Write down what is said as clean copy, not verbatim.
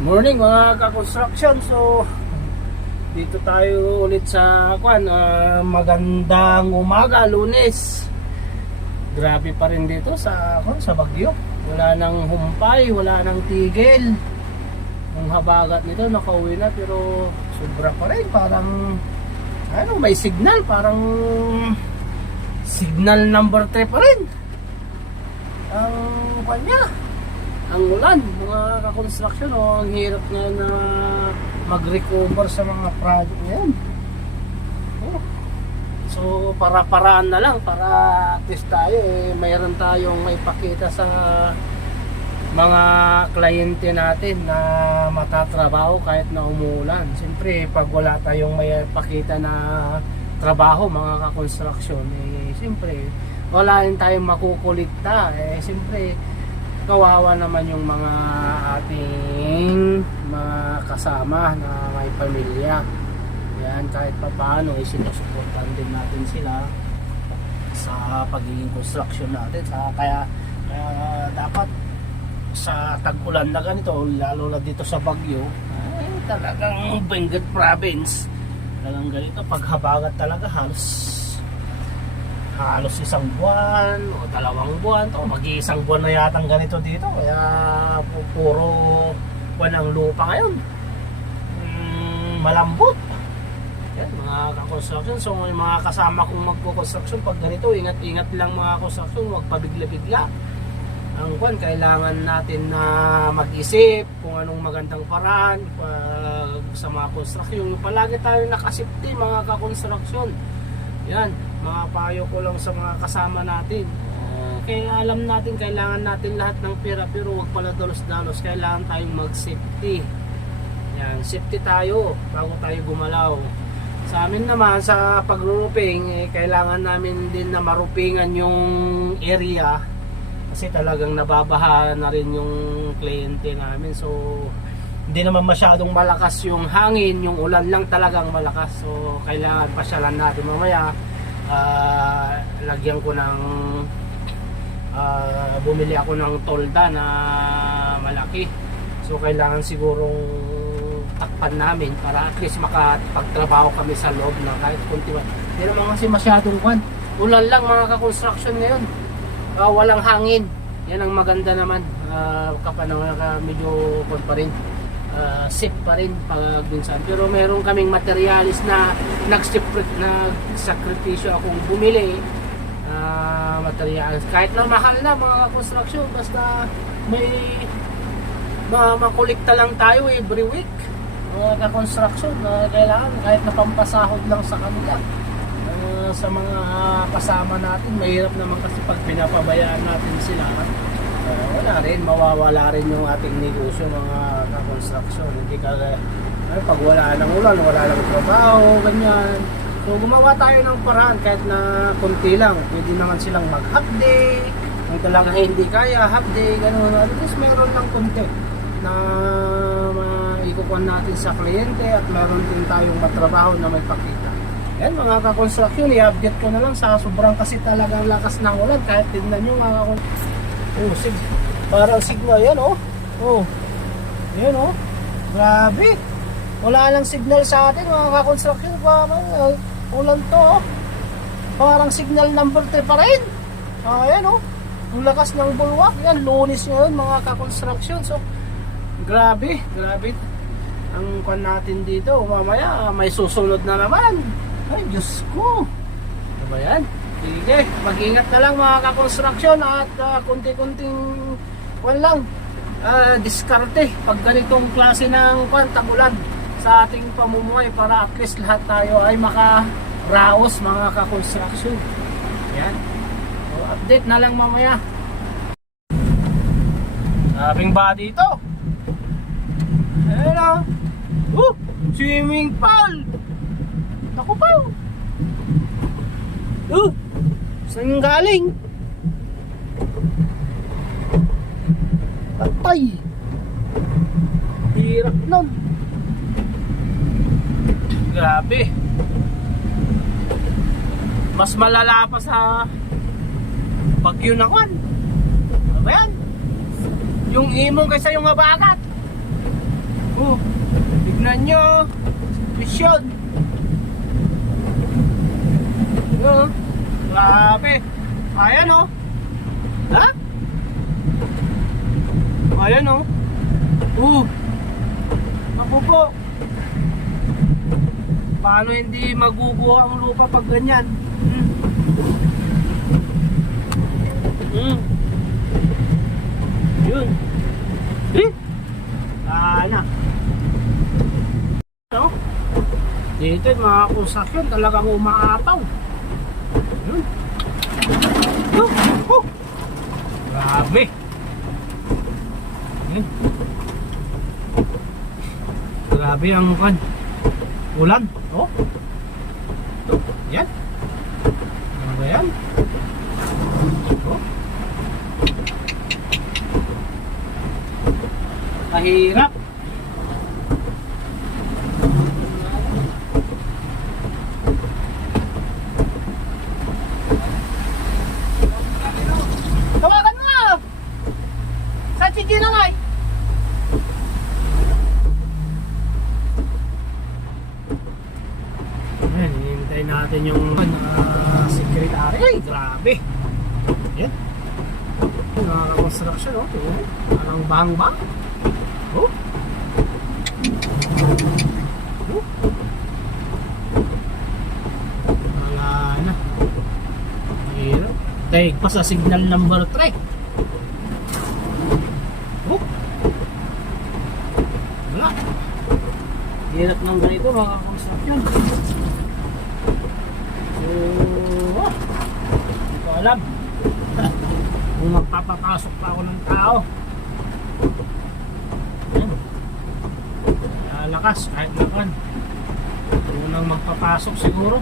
Morning mga ka-construction. So dito tayo ulit sa magandang umaga, Lunes. Grabe pa rin dito sa Baguio. Wala nang humpay, wala nang tigil. Ang habagat nito nakauwi na, pero sobra pa rin. Parang may signal, parang signal number 3 pa rin ang kanya. Ang ulan, mga ka-construction, ang hirap na mag-recover sa mga project ngayon. So para-paraan na lang para at least tayo mayroon tayong maipakita sa mga kliyente natin na matatrabaho kahit na umuulan. Siyempre pag wala tayong maipakita na trabaho, mga ka-construction, siyempre wala rin tayong makukulikta. Siyempre kawawa naman yung mga ating mga kasama na may pamilya. Yan, kahit pa paano sinusuportan din natin sila sa pagiging construction natin. Kaya dapat sa tag-ulan na ganito, lalo na dito sa Baguio, talagang Benguet Province, talagang ganito paghabagat talaga, halos isang buwan o 2 buwan o mag-iisang buwan na yatang ganito dito. Kaya puro buwan ang lupa ngayon, malambot. Yan, mga ka-construction. So may mga kasama kong magko-construction, pag ganito ingat-ingat lang mga construction, huwag pabigla-bigla. Ang kailangan natin na mag-isip kung anong magandang paraan sa mga construction. Palagi tayo nakasipti mga ka-construction. Yan, mga payo ko lang sa mga kasama natin. Kaya alam natin, kailangan natin lahat ng pera, pero huwag pala dalos-dalos. Kailangan tayong mag-safety. Yan, safety tayo bago tayo gumalaw. Sa amin naman, sa pag-roofing, kailangan namin din na marupingan yung area. Kasi talagang nababaha na rin yung kliyente namin. So hindi naman masyadong malakas yung hangin, yung ulan lang talagang malakas. So kailangan pasyalan natin mamaya. Lagyan ko ng bumili ako ng tolda na malaki. So kailangan sigurong takpan namin para at least makapagtrabaho kami sa loob na kahit kunti man. Hindi naman kasi masyadong ulan lang mga ka-construction ngayon. Walang hangin. Yan ang maganda naman. Kapanahon medyo pa rin. Safe pa rin pag minsan. Pero meron kaming materialis na nagsakripisyo akong bumili. Materialis. Kahit na mahal na mga construction, basta may makulikta lang tayo every week. Mga construction, kailangan kahit na pampasahod lang sa kanila. Sa mga kasama natin, mahirap naman kasi pag pinapabayaan natin sila, mawawala rin yung ating negosyo, mga ka-construction. Hindi pag wala nang ulan, wala nang trabaho, ganyan. So gumawa tayo ng paraan kahit na konti lang. Pwede naman silang mag-half day, kung talaga hindi kaya half day, gano'n. At least meron lang konti na maikukuhan natin sa kliyente at meron din tayong matrabaho na may pakita. Yan mga ka-construction, i-update ko na lang sa sobrang kasi talagang lakas ng ulan. Kahit tignan nyo mga ka-construction, parang signal yan yan grabe, wala lang signal sa atin mga ka-construction. Ulan to parang signal number 3 pa rin. Yan ang lakas ng bulwak. Yan, Lunes ngayon mga ka-construction. So grabe ang kwan natin dito. Mamaya may susunod na naman. Ay, Diyos ko. Ano ba yan? Sige, mag-ingat na lang mga ka-construction at kunti-kunting diskarte pag ganitong klase ng tagulan sa ating pamumuhay para at least lahat tayo ay makaraos mga ka-construction. Yan. So, update na lang mamaya. Sabing body ito. Ayan swimming pool. Ako pa. Saan galing? Patay. Hirap nun. Grabe. Mas malala pa sa Bagyo na kwan. Ano ba yan? Yung imong kaysa yung habagat. Oh, tignan nyo. Mission. Oh, grabe. Ayan oh. Ha? Ayan oh. Ako po. Paano hindi maguguha ang lupa pag ganyan? Yun. Sana. No? Dito yung mga construction talagang umaataw. Yun. Grabe. Yun. Grabe ang ulan. Oh. Yan. Ano ba yan? Oh. Mahirap. Tawagan mo! Sa Chigi na nga eh. Ayan, hinihintay natin yung secretary. Ay, grabe. Yan. Construction, oh. Parang bang-bang. Oh. Wala na. Hirap. Take pa sa signal number 3. Oh. Wala. Hirap ng ganito mga construction. So, hindi ko alam. Kung magpapapasok pa ako ng tao. Lakas kahit naman unang magpapasok siguro.